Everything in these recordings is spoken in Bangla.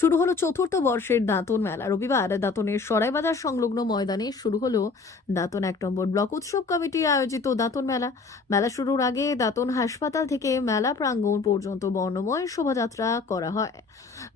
শুরু হলো চতুর্থ বর্ষের দাঁতন মেলা। রবিবার দাঁতনের সরাইবাজার সংলগ্ন ময়দানে শুরু হলো দাঁতন 1 নম্বর ব্লক উৎসব কমিটি আয়োজিত দাঁতন মেলা। মেলা শুরুর আগে দাঁতন হাসপাতাল থেকে মেলা প্রাঙ্গণ পর্যন্ত বর্ণময় শোভাযাত্রা করা হয়।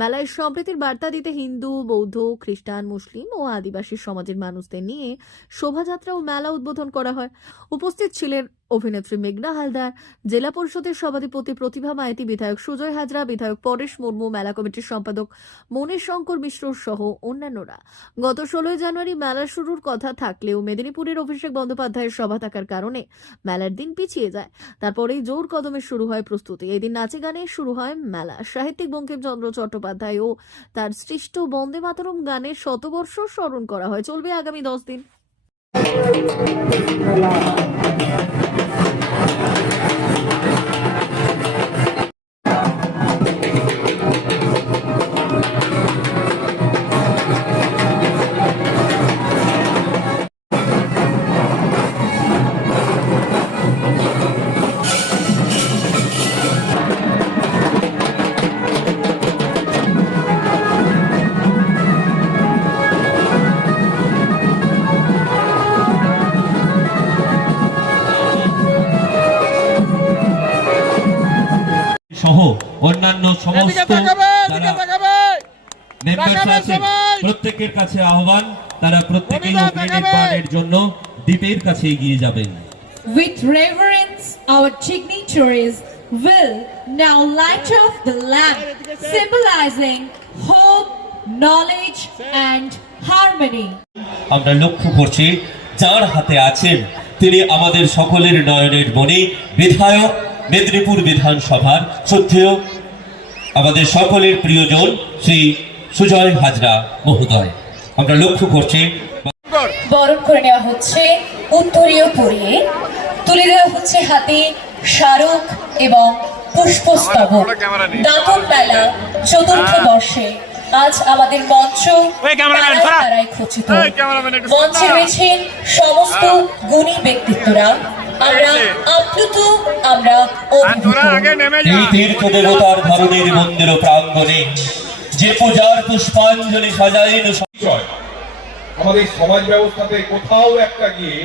মেলায় সম্প্রীতির বার্তা দিতে হিন্দু, বৌদ্ধ, খ্রিস্টান, মুসলিম ও আদিবাসী সমাজের মানুষদের নিয়ে শোভাযাত্রা ও মেলা উদ্বোধন করা হয়। উপস্থিত ছিলেন অভিনেত্রী মেঘনা হালদার, জেলা পরিষদের সভাধিপতি প্রতিভা মাইতি, বিধায়ক সুজয় হাজরা, বিধায়ক পরেশ মুর্মু, মেলা কমিটির সম্পাদক মনীশ শঙ্কর মিশ্র সহ অন্যান্যরা। গত 16 জানুয়ারি মেলা শুরুর কথা থাকলেও মেদিনীপুরের অভিষেক বন্দ্যোপাধ্যায়ের সভা থাকার কারণে মেলার দিন পিছিয়ে যায়। তারপরেই জোর কদমে শুরু হয় প্রস্তুতি। এদিন নাচে গানে শুরু হয় মেলা। সাহিত্যিক বঙ্কিমচন্দ্র চট্টোপাধ্যায় ও তার সৃষ্ট বন্দে মাতরম গানের শতবর্ষ স্মরণ করা হয়। চলবে আগামী 10 দিন। সহ অন্যান্য সমস্ত প্রত্যেকের কাছে আহ্বান, তারা প্রত্যেকেই অগ্নি নির্মাণের জন্য দ্বীপের কাছে এগিয়ে যাবেন। With reverence, our dignitaries will now light off the lamp, symbolizing hope, knowledge, and harmony. আমরা লক্ষ্য করছি যার হাতে আছেন তিনি আমাদের সকলের নয়নের মণি, বিধায়ক, মেদিনীপুর বিধানসভার শ্রদ্ধেয় আমাদের সকলের প্রিয়জন শ্রী সুজয় হাজরা মহোদয়। আমরা লক্ষ্য করছি বরণ করে নেওয়া হচ্ছে উত্তরীয় পরিয়ে, তুলে দেওয়া হচ্ছে হাতে স্মারক এবং পুষ্পস্তবক। দাঁতন মেলা চতুর্থ বর্ষে আজ আমাদের মঞ্চ তারাই খচিত। মঞ্চে রয়েছেন সমস্ত গুণী ব্যক্তিত্বরা। আমরা আপ্লুত, আমরা এই তীর্থ দেবতার ধরনের মন্দির প্রাঙ্গণে যে পূজার পুষ্পাঞ্জলি সাজাইন আমাদের সমাজ ব্যবস্থাতে কোথাও একটা গিয়ে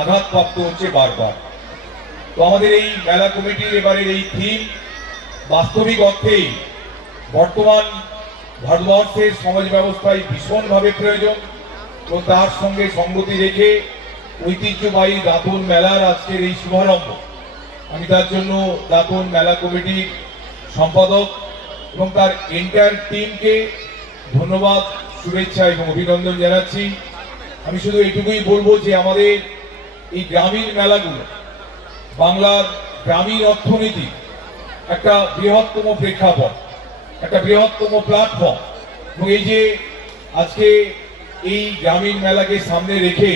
আঘাতপ্রাপ্ত হচ্ছে বারবার। তো আমাদের এই মেলা কমিটির এবারের এই থিম বাস্তবিক অর্থেই বর্তমান ভারতবর্ষের সমাজ ব্যবস্থায় ভীষণভাবে প্রয়োজন। তো তার সঙ্গে সঙ্গতি রেখে ঐতিহ্যবাহী দাঁতন মেলার আজকের এই শুভারম্ভ। আমি তার জন্য দাঁতন মেলা কমিটির সম্পাদক এবং তার এন্টায়ার টিমকে ধন্যবাদ, শুভেচ্ছা এবং অভিনন্দন জানাচ্ছি। আমি শুধু এটুকুই বলবো যে আমাদের এই গ্রামীণ মেলাগুলো বাংলার গ্রামীণ অর্থনীতি একটা বৃহত্তম প্রেক্ষাপট, একটা বৃহত্তম প্ল্যাটফর্ম। এবং এই যে আজকে এই গ্রামীণ মেলাকে সামনে রেখে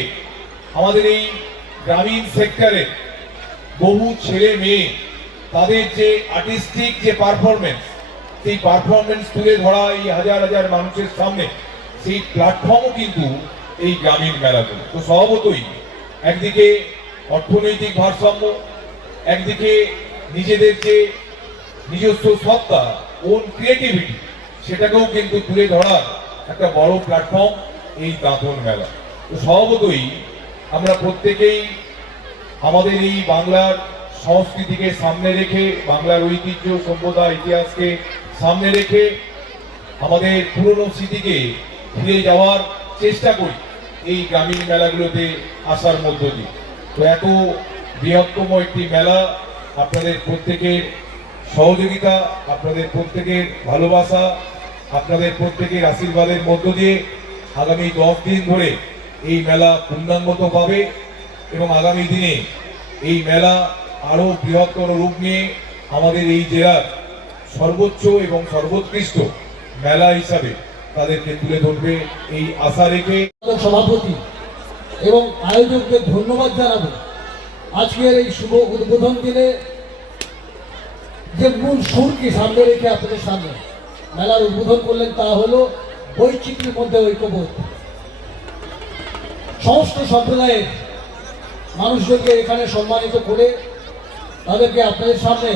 আমাদের এই গ্রামীণ সেক্টরে বহু ছেলে মেয়ে তাদের যে আর্টিস্টিক যে পারফরমেন্স, সেই পারফরমেন্স তুলে ধরা এই হাজার হাজার মানুষের সামনে, সেই প্ল্যাটফর্মও কিন্তু এই গ্রামীণ মেলাগুলো। তো স্বভাবতই একদিকে অর্থনৈতিক ভারসাম্য, একদিকে নিজেদের যে নিজস্ব সত্তা, ওন ক্রিয়েটিভিটি, সেটাকেও কিন্তু তুলে ধরার একটা বড় প্ল্যাটফর্ম এই দাঁতন মেলা। তো স্বভাবতই আমরা প্রত্যেকেই আমাদের এই বাংলার সংস্কৃতিকে সামনে রেখে, বাংলার ঐতিহ্য, সভ্যতা, ইতিহাসকে সামনে রেখে আমাদের পুরনো স্মৃতিকে ফিরে যাওয়ার চেষ্টা করি এই গ্রামীণ মেলাগুলোতে আসার মধ্য দিয়ে। তো এত বৃহত্তম একটি মেলা, আপনাদের প্রত্যেকের সহযোগিতা, আপনাদের প্রত্যেকের ভালোবাসা, আপনাদের প্রত্যেকের আশীর্বাদের মধ্য দিয়ে আগামী 10 দিন ধরে এই মেলা পূর্ণাঙ্গত পাবে এবং আগামী দিনে এই মেলা আরো বৃহত্তর রূপ নিয়ে আমাদের এই জেলার সর্বোচ্চ এবং সর্বোৎকৃষ্ট মেলা হিসাবে তাদেরকে তুলে ধরবে এই আশা রেখে সভাপতি এবং আয়োজকদের ধন্যবাদ জানাবো। আজকের এই শুভ উদ্বোধন দিনে যে মূল সুরকে সামনে রেখে আপনাদের সামনে মেলার উদ্বোধন করলেন, তা হলো বৈচিত্র্যের মধ্যে ঐক্যবোধ। সমস্ত সম্প্রদায়ের মানুষদেরকে এখানে সম্মানিত করে তাদেরকে আপনাদের সামনে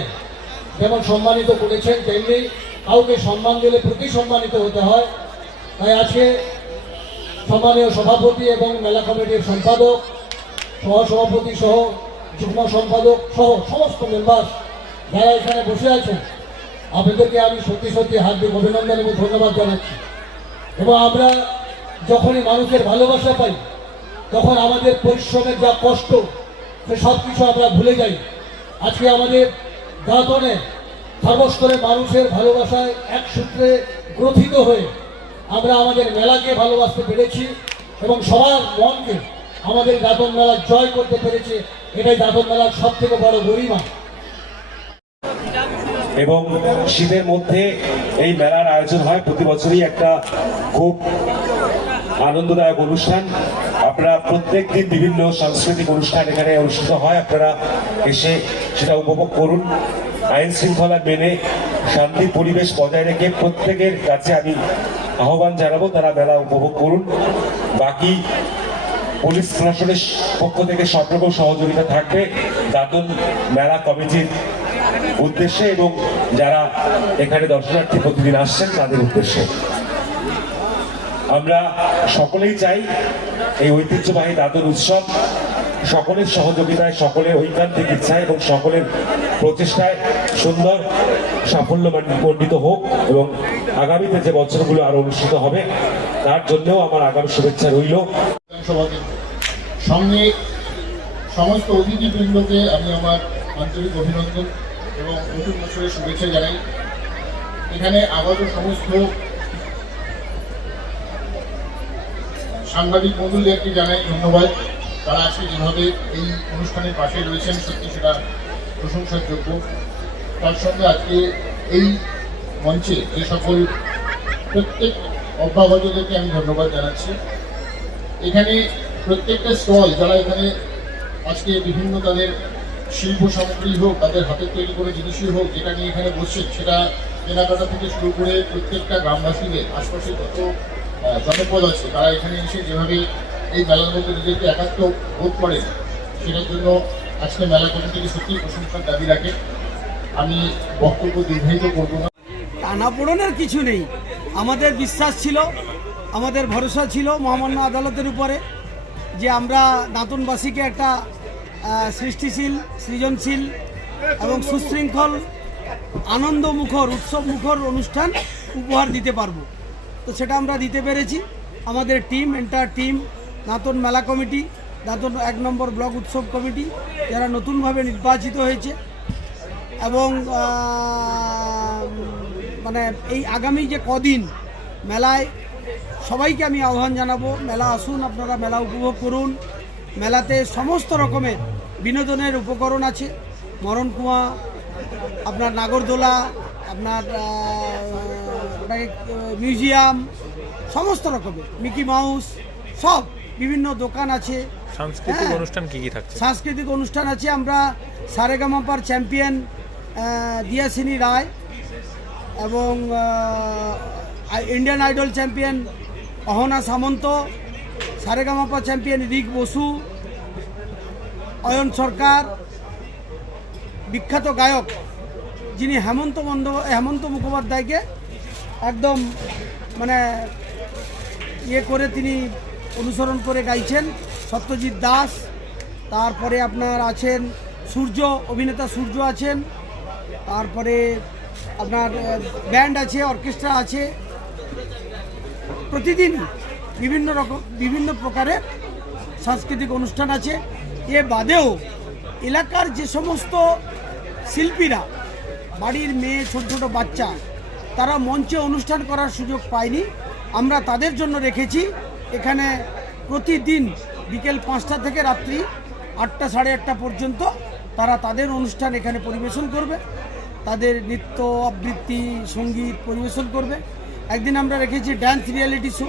যেমন সম্মানিত করেছেন, তেমনি কাউকে সম্মান দিলে প্রতি সম্মানিত হতে হয়। তাই আজকে সম্মানীয় সভাপতি এবং মেলা কমিটির সম্পাদক, সহসভাপতি সহ যুগ্ম সম্পাদক সহ সমস্ত মেম্বার যারা এখানে বসে আছেন, আপনাদেরকে আমি সত্যি সত্যি হার্দিক অভিনন্দন এবং ধন্যবাদ জানাচ্ছি। এবং আমরা যখনই মানুষের ভালোবাসা পাই, তখন আমাদের পরিশ্রমের যা কষ্ট সে সব কিছু আমরা ভুলে যাই। আজকে আমাদের দাঁতনে সর্বস্তরের মানুষের ভালোবাসায় এক সূত্রে গ্রথিত হয়ে আমরা আমাদের মেলাকে ভালোবাসতে পেরেছি এবং সবার মনকে আমাদের দাঁতন মেলা জয় করতে পেরেছে। এটাই দাঁতন মেলার সব থেকে বড় গরিমা। এবং শীতের মধ্যে এই মেলার আয়োজন হয় প্রতি বছরই একটা খুব আনন্দদায়ক অনুষ্ঠান। আপনারা প্রত্যেক দিন বিভিন্ন সাংস্কৃতিক অনুষ্ঠান এখানে অনুষ্ঠিত হয়, আপনারা এসে সেটা উপভোগ করুন। আইন শৃঙ্খলা মেনে শান্তি পরিবেশ বজায় রেখে প্রত্যেকের কাছে আমি আহ্বান জানাবো তারা মেলা উপভোগ করুন। বাকি পুলিশ প্রশাসনের পক্ষ থেকে সব রকম সহযোগিতা থাকবে দাঁতন মেলা কমিটির উদ্দেশ্যে এবং যারা এখানে দর্শনার্থী প্রতিদিন আসছেন তাদের উদ্দেশ্যে। আমরা সকলেই চাই এই ঐতিহ্যবাহী দাঁতন উৎসব সকলের সহযোগিতায়, সকলের ঐকান্তিক ইচ্ছায় এবং সকলের প্রচেষ্টায় সুন্দর সাফল্য মণ্ডিত হোক এবং আগামীতে যে বছরগুলো আরো অনুষ্ঠিত হবে তার জন্যও আমার আগাম শুভেচ্ছা রইল। সঙ্গে সমস্ত অতিথিবৃন্দকে আমি আমার আন্তরিক অভিনন্দন এবং নতুন বছরের শুভেচ্ছা জানাই। এখানে আগত সমস্ত সাংবাদিক বন্ধুদেরকে জানাই ধন্যবাদ। তারা আজকে যেভাবে এই অনুষ্ঠানের পাশে রয়েছেন সত্যি সেটা প্রশংসার যোগ্য। তার সঙ্গে আজকে এই মঞ্চে যে সকল প্রত্যেক অভ্যাগতদেরকে আমি ধন্যবাদ জানাচ্ছি। এখানে প্রত্যেকটা স্টল যারা এখানে আজকে বিভিন্ন তাদের শিল্প সামগ্রী হোক, তাদের হাতের তৈরি করে জিনিসই হোক, যেটা নিয়ে এখানে বসছে সেটা কেনাকাটা থেকে শুরু করে প্রত্যেকটা গ্রামবাসীদের আশপাশে যত জনপদ আছে তারা এখানে এসে যেভাবে এই মেলার মধ্যে নিজেকে একাত্ম বোধ করে সেটার জন্য আজকে মেলা কমিটিকে সত্যি প্রশংসার দাবি রাখে। আমি বক্তব্য দীর্ঘায়িত করবো না। টানাপোড়েনের কিছু নেই, আমাদের বিশ্বাস ছিল, আমাদের ভরসা ছিল মহামান্য আদালতের উপরে যে আমরা দাঁতনবাসীকে একটা সৃষ্টিশীল, সৃজনশীল এবং সুশৃঙ্খল, আনন্দমুখর, উৎসবমুখর অনুষ্ঠান উপহার দিতে পারবো। তো সেটা আমরা দিতে পেরেছি। আমাদের টিম, এন্টার টিম, দাঁতন মেলা কমিটি, দাঁতন 1 নম্বর ব্লক উৎসব কমিটি যারা নতুনভাবে নির্বাচিত হয়েছে এবং মানে এই আগামী যে কদিন মেলায় সবাইকে আমি আহ্বান জানাবো, মেলা আসুন, আপনারা মেলা উপভোগ করুন। মেলাতে সমস্ত রকমের বিনোদনের উপকরণ আছে, মরণকুয়া, আপনার নাগরদোলা, আপনার মিউজিয়াম, সমস্ত রকমের মিকি মাউস, সব বিভিন্ন দোকান আছে। সাংস্কৃতিক অনুষ্ঠান কি কি থাকছে? সাংস্কৃতিক অনুষ্ঠান আছে, আমরা সারেগামাপার চ্যাম্পিয়ন দিয়াসিনী রায় এবং ইন্ডিয়ান আইডল চ্যাম্পিয়ন অহনা সামন্ত, সারেগামাপা চ্যাম্পিয়ন রিক বসু, অয়ন সরকার, বিখ্যাত গায়ক যিনি হেমন্ত মুখোপাধ্যায়কে একদম মানে করে তিনি অনুসরণ করে গাইছেন, সত্যজিৎ দাস। তারপরে আপনার আছেন সূর্য, অভিনেতা সূর্য আছেন। তারপরে আপনার ব্যান্ড আছে, অর্কেস্ট্রা আছে। প্রতিদিন বিভিন্ন প্রকারের সাংস্কৃতিক অনুষ্ঠান আছে। এ বাদেও এলাকার যে সমস্ত শিল্পীরা, বাড়ির মেয়ে, ছোট ছোট বাচ্চা, তারা মঞ্চে অনুষ্ঠান করার সুযোগ পায়নি, আমরা তাদের জন্য রেখেছি এখানে প্রতিদিন বিকেল 5টা থেকে রাত্রি 8টা, 8:30 পর্যন্ত তারা তাদের অনুষ্ঠান এখানে পরিবেশন করবে, তাদের নৃত্য, আবৃত্তি, সঙ্গীত পরিবেশন করবে। একদিন আমরা রেখেছি ড্যান্স রিয়েলিটি শো,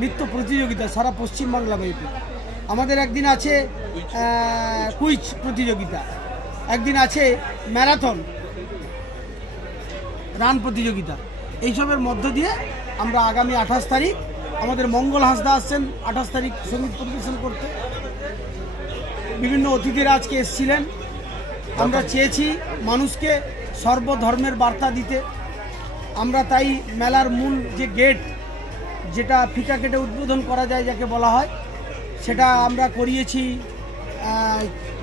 নৃত্য প্রতিযোগিতা সারা পশ্চিমবাংলা ব্যাপী। আমাদের একদিন আছে কুইজ প্রতিযোগিতা, একদিন আছে ম্যারাথন রান প্রতিযোগিতা। এইসবের মধ্য দিয়ে আমরা আগামী 28 তারিখ আমাদের মঙ্গল হাঁসদা আসছেন 28 তারিখ সঙ্গীত পরিবেশন করতে। বিভিন্ন অতিথিরা আজকে এসেছিলেন। আমরা চেয়েছি মানুষকে সর্বধর্মের বার্তা দিতে। আমরা তাই মেলার মূল যে গেট, যেটা ফিতা কেটে উদ্বোধন করা যায় যাকে বলা হয়, সেটা আমরা করিয়েছি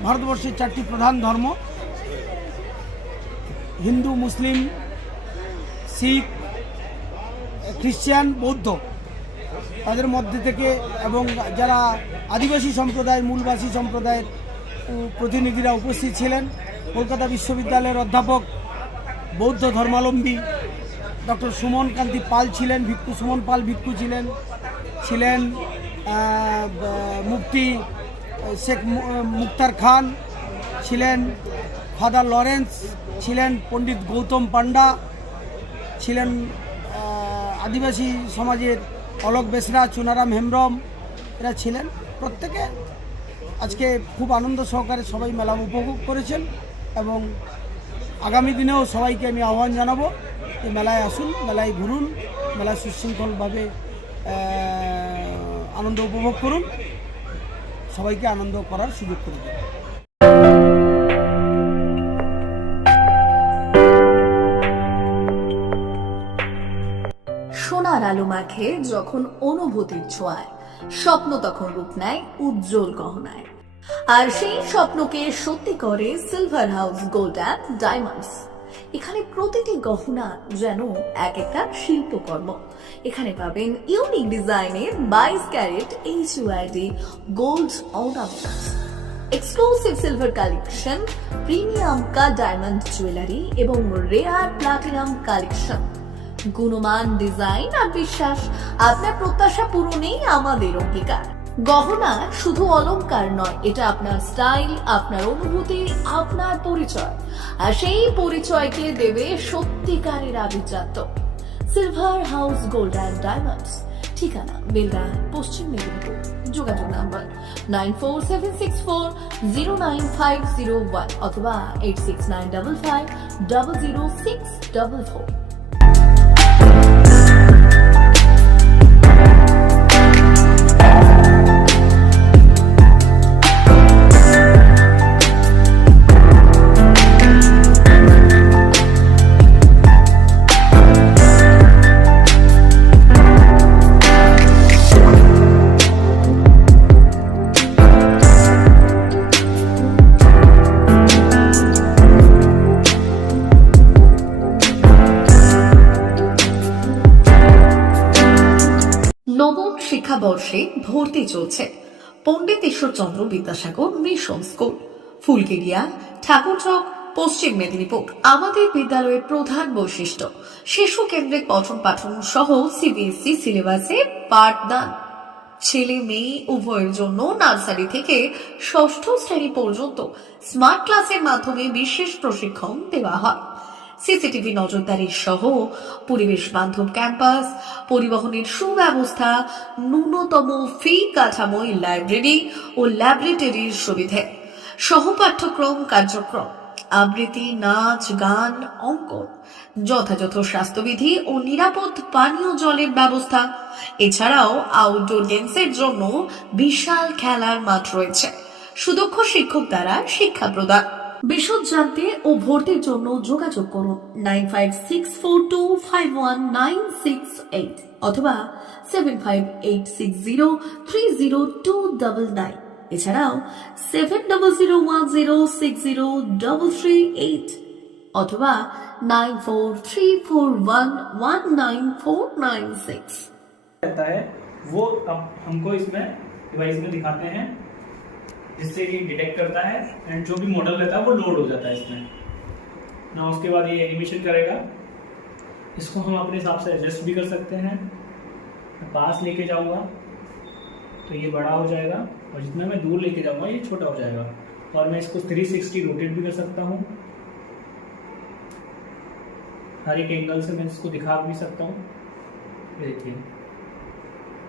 ভারতবর্ষের 4টি প্রধান ধর্ম, হিন্দু, মুসলিম, শিখ, খ্রিস্টান, বৌদ্ধ, তাদের মধ্যে থেকে, এবং যারা আদিবাসী সম্প্রদায়, মূলবাসী সম্প্রদায়ের প্রতিনিধিরা উপস্থিত ছিলেন। কলকাতা বিশ্ববিদ্যালয়ের অধ্যাপক, বৌদ্ধ ধর্মাবলম্বী ডক্টর সুমন কান্তি পাল ছিলেন, ভিক্ষু সুমন পাল ভিক্ষু ছিলেন মুফতি শেখ মুক্তার খান ছিলেন, ফাদার লরেন্স ছিলেন, পণ্ডিত গৌতম পান্ডা ছিলেন, আদিবাসী সমাজের অলোক বেসরা, চুনারাম হেমব্রম এরা ছিলেন। প্রত্যেকে আজকে খুব আনন্দ সহকারে সবাই মেলা উপভোগ করেছেন, এবং আগামী দিনেও সবাইকে আমি আহ্বান জানাবো যে মেলায় আসুন, মেলায় ঘুরুন, মেলায় সুশৃঙ্খলভাবে আনন্দ উপভোগ করুন, সবাইকে আনন্দ করার সুযোগ করে দিন। সোনার আলো মাখে যখন অনুভূতির ছোঁয়ায়, স্বপ্ন তখন রূপ নেয় উজ্জ্বল গহনায়। আর সেই স্বপ্নকে সত্যি করে silver house gold and diamonds. এখানে প্রতিটি গহনা যেন এক একটা শিল্পকর্ম। এখানে পাবেন ইউনিক ডিজাইনের 22 carat HUID gold ornaments, exclusive silver collection, premium cut diamond jewellery এবং রেয়ার প্লাটিনাম কালেকশন। গুণমান, ডিজাইন আর বিশ্বাস, আপনার প্রত্যাশা পূরণেই আমাদের অঙ্গীকার। গহনা শুধু অলংকার নয়, এটা আপনার স্টাইল, আপনার অনুভূতি, আপনার পরিচয়। আর সেই পরিচয়কে দেবে সত্যিকারের আভিজাত্য। Silver house gold and diamonds, ঠিকানা বেলদা, পশ্চিম মেদিনীপুর। যোগাযোগ নাম্বার 9476409501 অথবা 8695500644। নবম শিক্ষাবর্ষে ভর্তি চলছে পণ্ডিত ঈশ্বরচন্দ্র বিদ্যাসাগর মিশন স্কুল, ফুলকেরিয়া, ঠাকুরচক, পশ্চিম মেদিনীপুর। আমাদের বিদ্যালয়ের প্রধান বৈশিষ্ট্য শিশু কেন্দ্রিক পঠন পাঠন সহ CBSE সিলেবাসে পাঠদান। ছেলে মেয়ে উভয়ের জন্য নার্সারি থেকে 6ষ্ঠ শ্রেণী পর্যন্ত স্মার্ট ক্লাসের মাধ্যমে বিশেষ প্রশিক্ষণ দেওয়া হয়। সিসিটিভি নজরদারি সহ পরিবেশ বান্ধব ক্যাম্পাস, পরিবহনের সুব্যবস্থা, ন্যূনতম ফি কাঠামোয় লাইব্রেরি ও ল্যাবরেটরির সুবিধে, সহপাঠ্যক্রম কার্যক্রম, আবৃত্তি, নাচ, গান, অঙ্কন, যথাযথ স্বাস্থ্যবিধি ও নিরাপদ পানীয় জলের ব্যবস্থা। এছাড়াও আউটডোর গেমসের জন্য বিশাল খেলার মাঠ রয়েছে। সুদক্ষ শিক্ষক দ্বারা শিক্ষা প্রদান। বিশদ জানতে ও ভর্তির জন্য যোগাযোগ করুন 9564251968 অথবা 7586030299। এছাড়াও 7001060338 অথবা 9434119496। रहता है वो अब हमको इसमें डिवाइस में दिखाते हैं, जिससे ये डिटेक्ट करता है एंड जो भी मॉडल रहता है वो लोड हो जाता है इसमें ना। उसके बाद ये एनिमेशन करेगा। इसको हम अपने हिसाब से एडजस्ट भी कर सकते हैं। मैं पास लेके जाऊंगा तो ये बड़ा हो जाएगा, और जितना मैं दूर लेके जाऊंगा ये छोटा हो जाएगा। और मैं इसको 360 रोटेट भी कर सकता हूँ। हर एक एंगल से मैं इसको दिखा भी सकता हूँ। देखिए,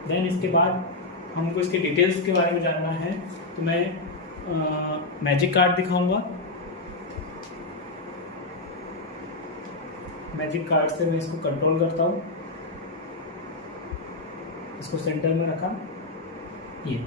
देन इसके बाद हमको इसके डिटेल्स के बारे में जानना है तो मैं मैजिक कार्ड दिखाऊंगा। मैजिक कार्ड से मैं इसको कंट्रोल करता हूँ। इसको सेंटर में रखा, ये